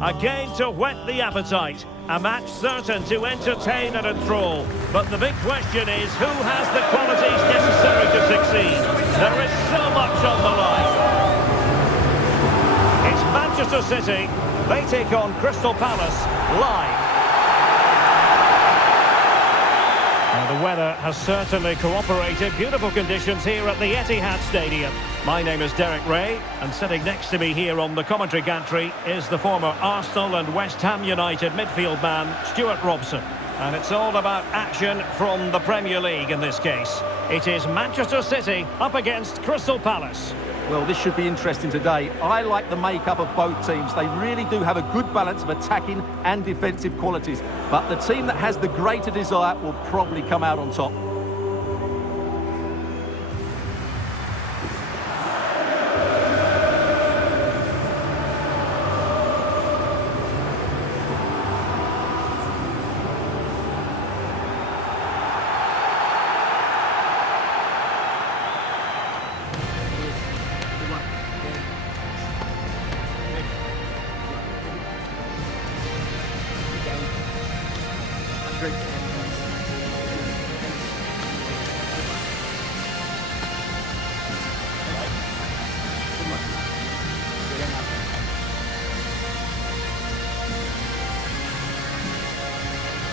Again to whet the appetite. A match certain to entertain and enthrall. But the big question is, who has the qualities necessary to succeed? There is so much on the line. It's Manchester City. They take on Crystal Palace live. The weather has certainly cooperated. Beautiful conditions here at the Etihad Stadium. My name is Derek Ray, and sitting next to me here on the commentary gantry is the former Arsenal and West Ham United midfield man, Stuart Robson. And it's all about action from the Premier League in this case. It is Manchester City up against Crystal Palace. Well, this should be interesting today. I like the makeup of both teams. They really do have a good balance of attacking and defensive qualities. But the team that has the greater desire will probably come out on top.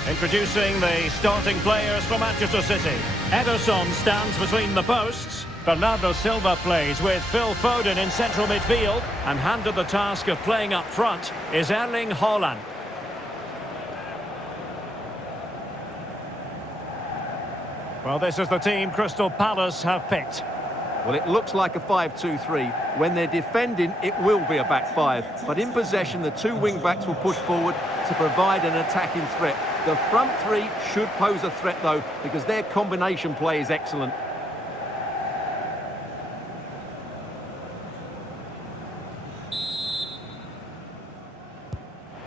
Introducing the starting players for Manchester City. Ederson stands between the posts. Bernardo Silva plays with Phil Foden in central midfield. And handed the task of playing up front is Erling Haaland. Well, this is the team Crystal Palace have picked. Well, it looks like a 5-2-3. When they're defending, it will be a back five. But in possession, the two wing-backs will push forward to provide an attacking threat. The front three should pose a threat, though, because their combination play is excellent.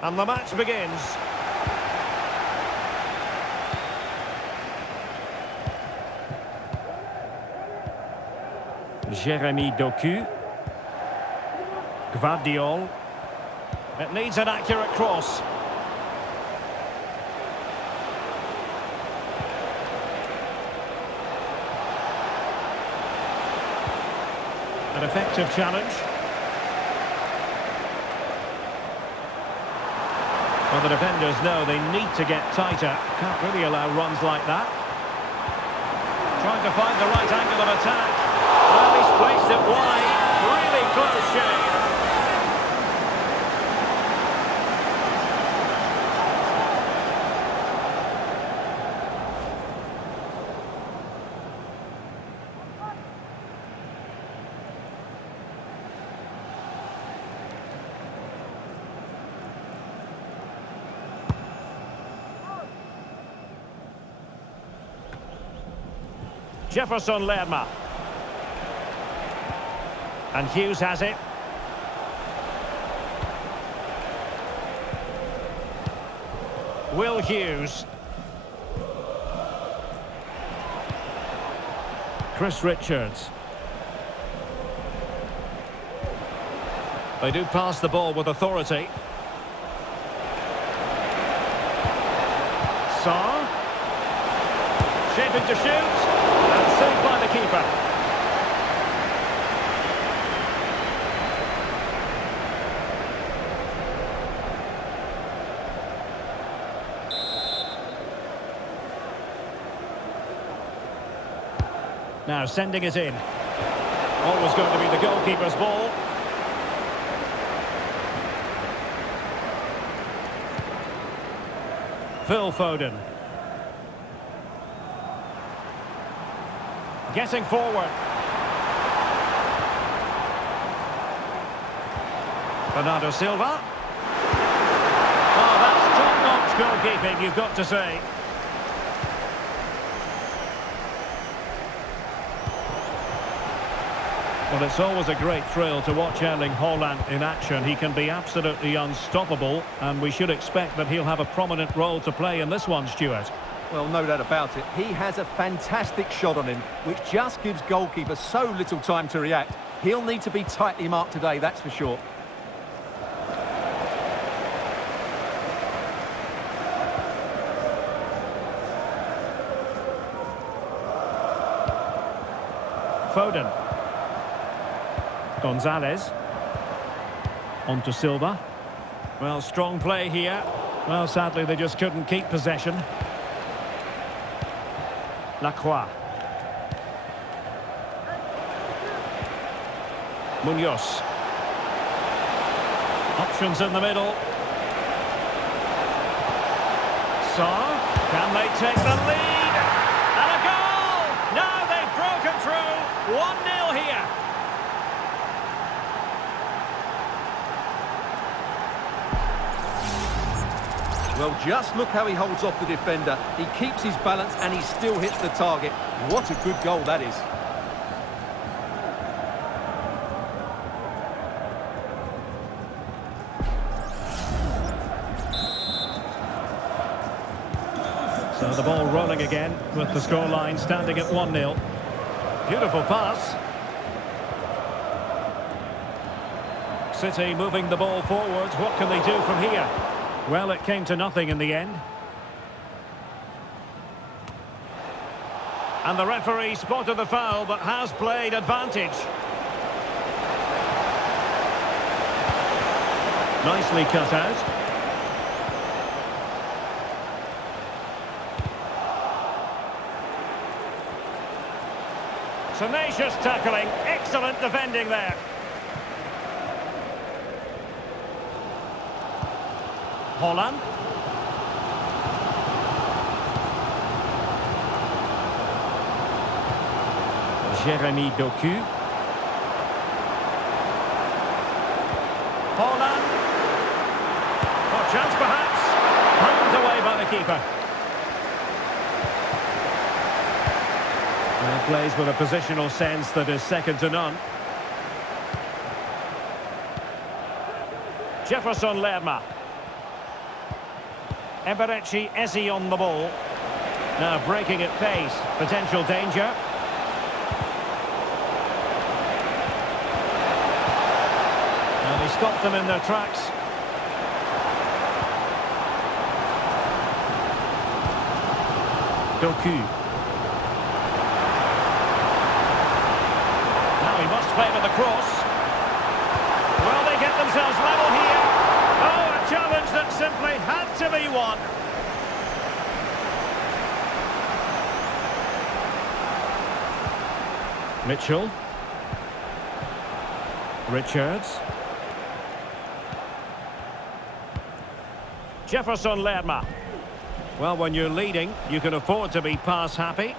And the match begins. Jeremy Doku. Gvardiol. It needs an accurate cross. An effective challenge. Well, the defenders know they need to get tighter. Can't really allow runs like that. Trying to find the right angle of attack. Well, he's placed it wide. Really close shave. Jefferson Lerma. And Hughes has it. Will Hughes. Chris Richards. They do pass the ball with authority. Sarr. Shaping to shoot. And saved by the keeper. Now sending it in. Always going to be the goalkeeper's ball. Phil Foden. Getting forward. Bernardo Silva. Oh, that's top-notch goalkeeping, you've got to say. Well, it's always a great thrill to watch Erling Haaland in action. He can be absolutely unstoppable, and we should expect that he'll have a prominent role to play in this one, Stuart. Well, no doubt about it. He has a fantastic shot on him, which just gives goalkeepers so little time to react. He'll need to be tightly marked today, that's for sure. Foden. Gonzalez. On to Silva. Well, strong play here. Well, sadly, they just couldn't keep possession. Lacroix. Munoz. Options in the middle. Sarr. Can they take the lead? And a goal! Now they've broken through. 1-0 here. Well, just look how he holds off the defender. He keeps his balance and he still hits the target. What a good goal that is. So the ball rolling again with the scoreline standing at 1-0. Beautiful pass. City moving the ball forwards. What can they do from here? Well, it came to nothing in the end. And the referee spotted the foul but has played advantage. Nicely cut out. Tenacious tackling, excellent defending there. Holland. Jeremy Doku. Holland. Oh, chance perhaps. Pumped away by the keeper. And he plays with a positional sense that is second to none. Jefferson Lerma. Eberechi Eze on the ball. Now breaking at pace. Potential danger. And he stopped them in their tracks. Doku. Now he must favour the cross. Well, they get themselves level here. Oh, a challenge that simply had to be won. Mitchell. Richards. Jefferson Lerma. Well, when you're leading, you can afford to be pass happy.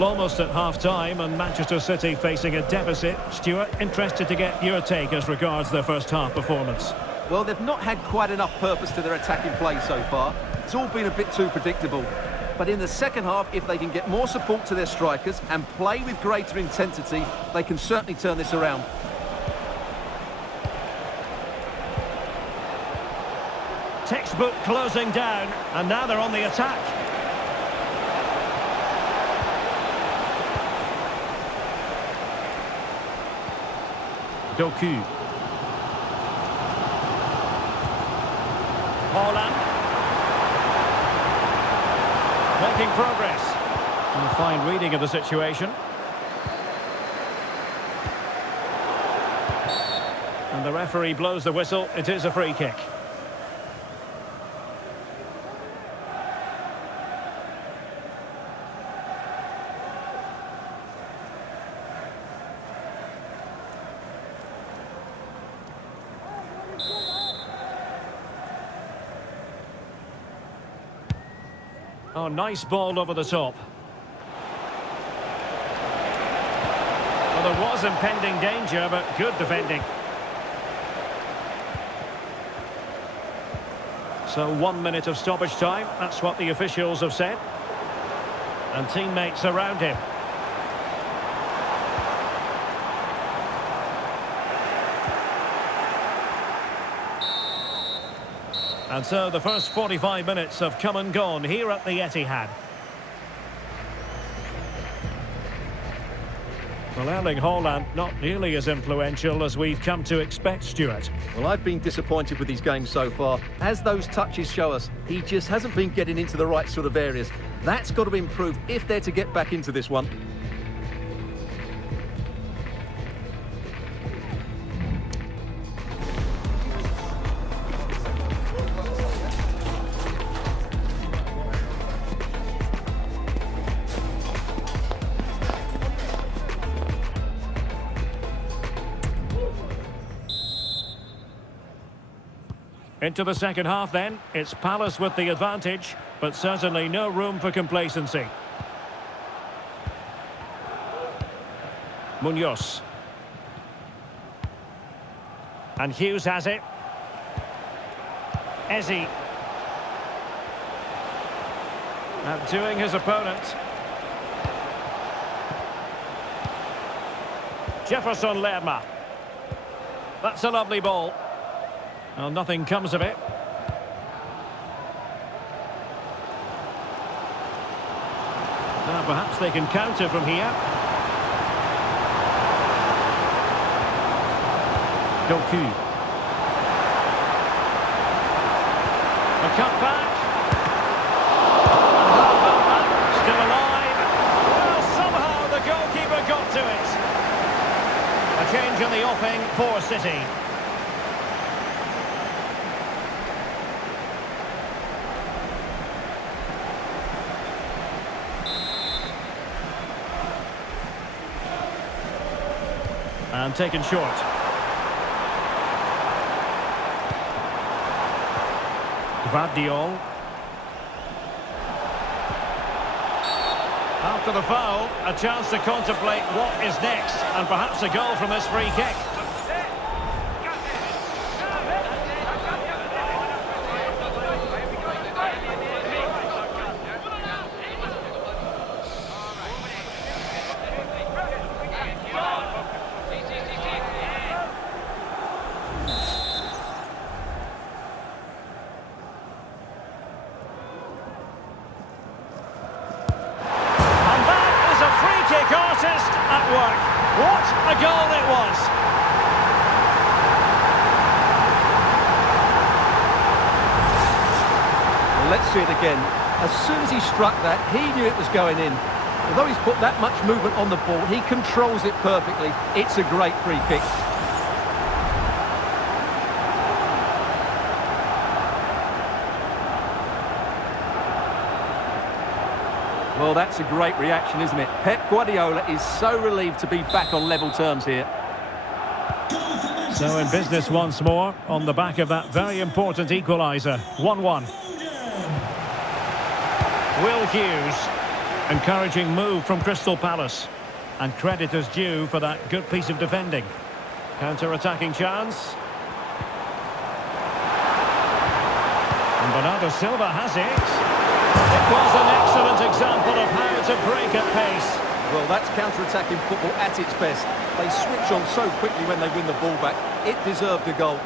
Almost at half-time and Manchester City facing a deficit. Stuart, interested to get your take as regards their first half performance. Well, they've not had quite enough purpose to their attacking play so far. It's all been a bit too predictable. But in the second half, if they can get more support to their strikers and play with greater intensity, they can certainly turn this around. Textbook closing down, and now they're on the attack. Doku. Holland. Making progress. And a fine reading of the situation. And the referee blows the whistle. It is a free kick. Oh, nice ball over the top. Well, there was impending danger, but good defending. So 1 minute of stoppage time, that's what the officials have said. And teammates around him. And so the first 45 minutes have come and gone here at the Etihad. Well, Erling Haaland not nearly as influential as we've come to expect, Stuart. Well, I've been disappointed with his game so far. As those touches show us, he just hasn't been getting into the right sort of areas. That's got to improve if they're to get back into this one. Into the second half then. It's Palace with the advantage, but certainly no room for complacency. Munoz. And Hughes has it. Eze. Outdoing his opponent. Jefferson Lerma. That's a lovely ball. Well, nothing comes of it. Now perhaps they can counter from here. Doku. A cut back. Still alive. Well, somehow the goalkeeper got to it. A change in the offing for City. And taken short. Gvardiol. After the foul, a chance to contemplate what is next, and perhaps a goal from this free kick. What a goal it was! Well, let's see it again. As soon as he struck that, he knew it was going in. Although he's put that much movement on the ball, he controls it perfectly. It's a great free kick. Well, that's a great reaction, isn't it? Pep Guardiola is so relieved to be back on level terms here. So in business once more, on the back of that very important equaliser. 1-1. Will Hughes. Encouraging move from Crystal Palace. And credit is due for that good piece of defending. Counter-attacking chance. And Bernardo Silva has it. It was an excellent example of how to break at pace. Well, that's counter-attacking football at its best. They switch on so quickly when they win the ball back. It deserved a goal.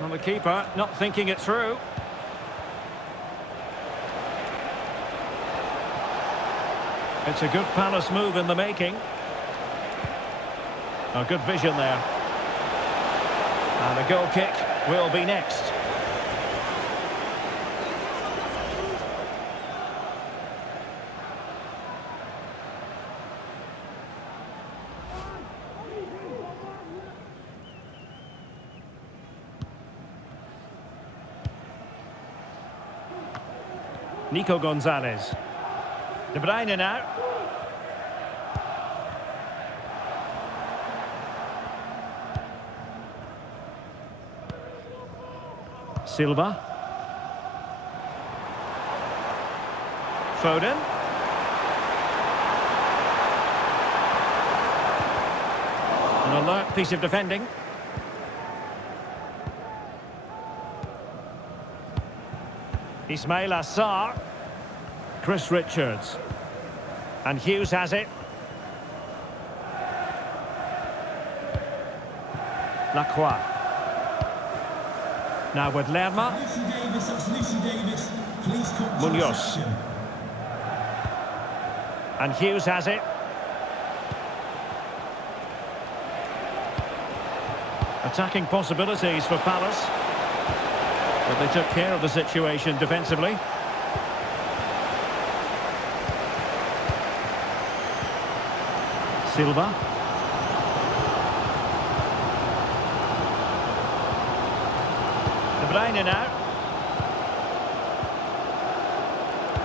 Well, the keeper not thinking it through. It's a good Palace move in the making. A good vision there. And a goal kick will be next. Nico Gonzalez. De Bruyne now. Silva. Foden. An alert piece of defending. Ismail Assar. Chris Richards. And Hughes has it. Lacroix. Now with Lerma. Munoz. And Hughes has it. Attacking possibilities for Palace. But they took care of the situation defensively. Silva. De Bruyne now.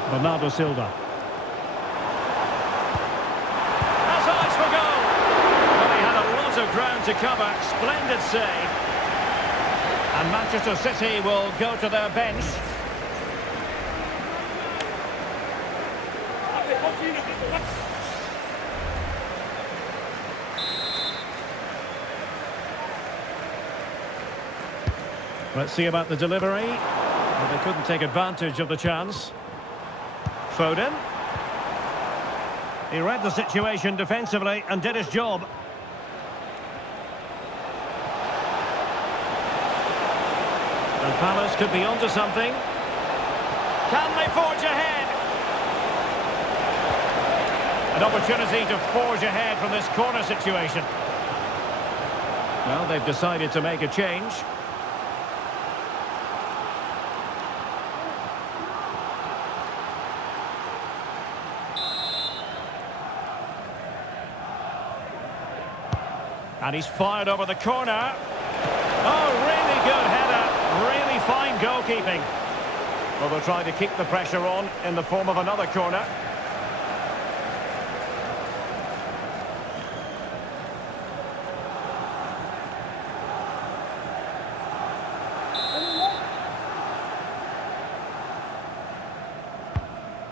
Bernardo Silva. Has eyes for goal. Well, he had a lot of ground to cover. Splendid save. And Manchester City will go to their bench. Let's see about the delivery. Well, they couldn't take advantage of the chance. Foden. He read the situation defensively and did his job. And Palace could be onto something. Can they forge ahead? An opportunity to forge ahead from this corner situation. Well, they've decided to make a change. And he's fired over the corner. Oh, really good header. Really fine goalkeeping. Well, they'll try to keep the pressure on in the form of another corner.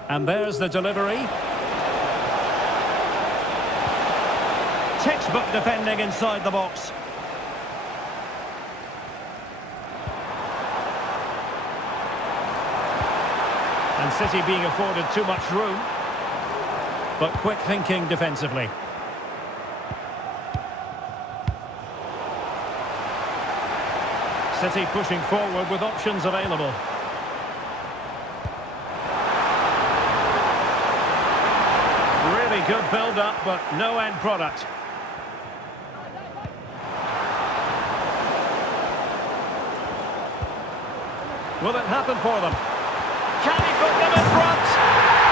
And there's the delivery. Textbook defending inside the box. And City being afforded too much room. But quick thinking defensively. City pushing forward with options available. Really good build-up, but no end product. Will it happen for them? Can he put them in front?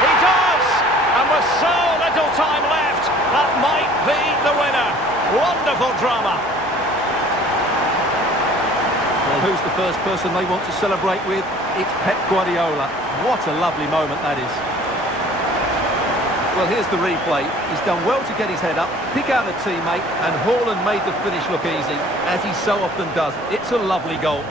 He does! And with so little time left, that might be the winner. Wonderful drama. Well, who's the first person they want to celebrate with? It's Pep Guardiola. What a lovely moment that is. Well, here's the replay. He's done well to get his head up, pick out a teammate, and Haaland made the finish look easy, as he so often does. It's a lovely goal.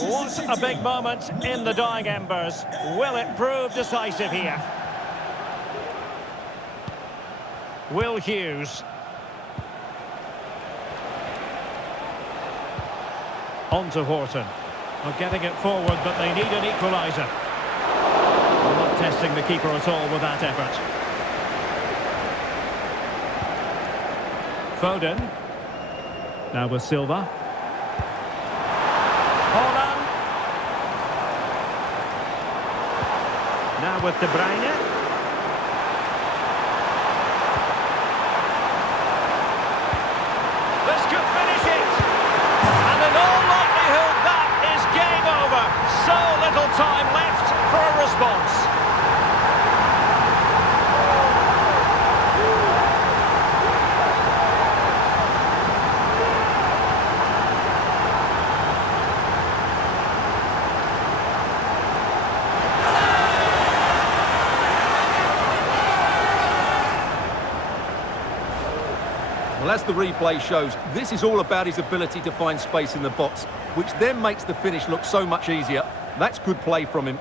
What a big moment in the dying embers. Will it prove decisive here? Will Hughes. On to Horton. Well, getting it forward, but they need an equaliser. Not testing the keeper at all with that effort. Foden. Now with Silva. Haaland. Now with De Bruyne. This could finish it. And in all likelihood, that is game over. So little time left for a response. Well, as the replay shows, this is all about his ability to find space in the box, which then makes the finish look so much easier. That's good play from him.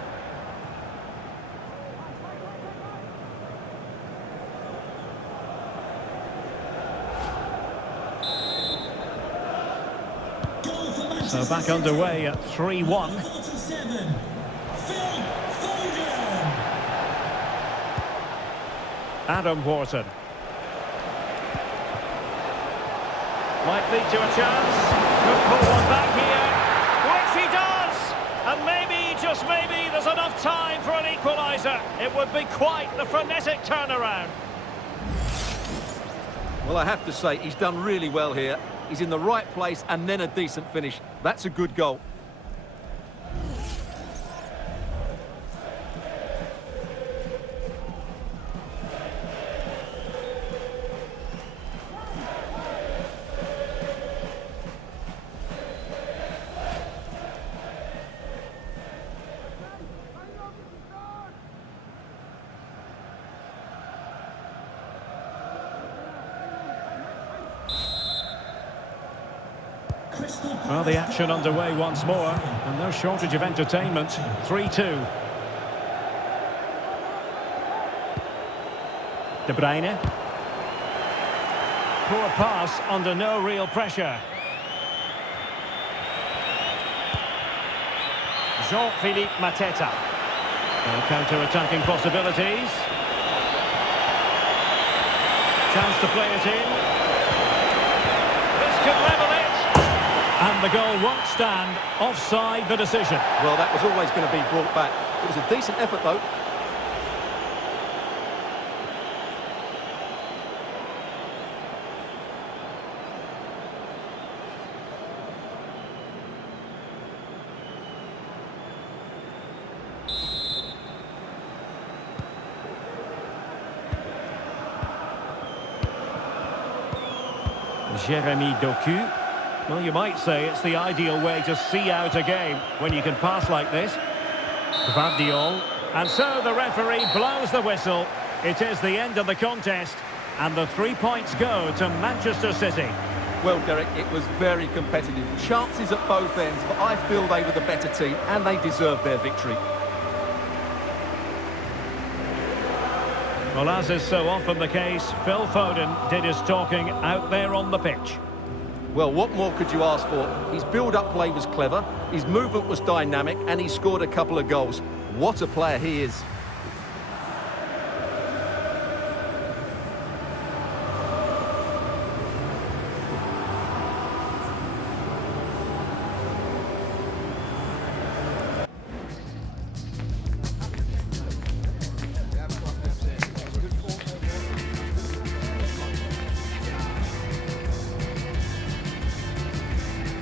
So back underway at 3-1. Adam Wharton. Might lead to a chance. Could pull one back here. Which he does! And maybe, just maybe, there's enough time for an equaliser. It would be quite the frenetic turnaround. Well, I have to say, he's done really well here. He's in the right place and then a decent finish. That's a good goal. Well, the action underway once more, and no shortage of entertainment. 3-2. De Bruyne. Poor pass under no real pressure. Jean-Philippe Mateta. Counter-attacking possibilities. Chance to play it in. This could level it. And the goal won't stand. Offside the decision. Well, that was always going to be brought back. It was a decent effort, though. Jérémy Doku. Well, you might say it's the ideal way to see out a game when you can pass like this. Gvardiol. And so the referee blows the whistle. It is the end of the contest. And the 3 points go to Manchester City. Well, Derek, it was very competitive. Chances at both ends, but I feel they were the better team and they deserved their victory. Well, as is so often the case, Phil Foden did his talking out there on the pitch. Well, what more could you ask for? His build-up play was clever, his movement was dynamic, and he scored a couple of goals. What a player he is.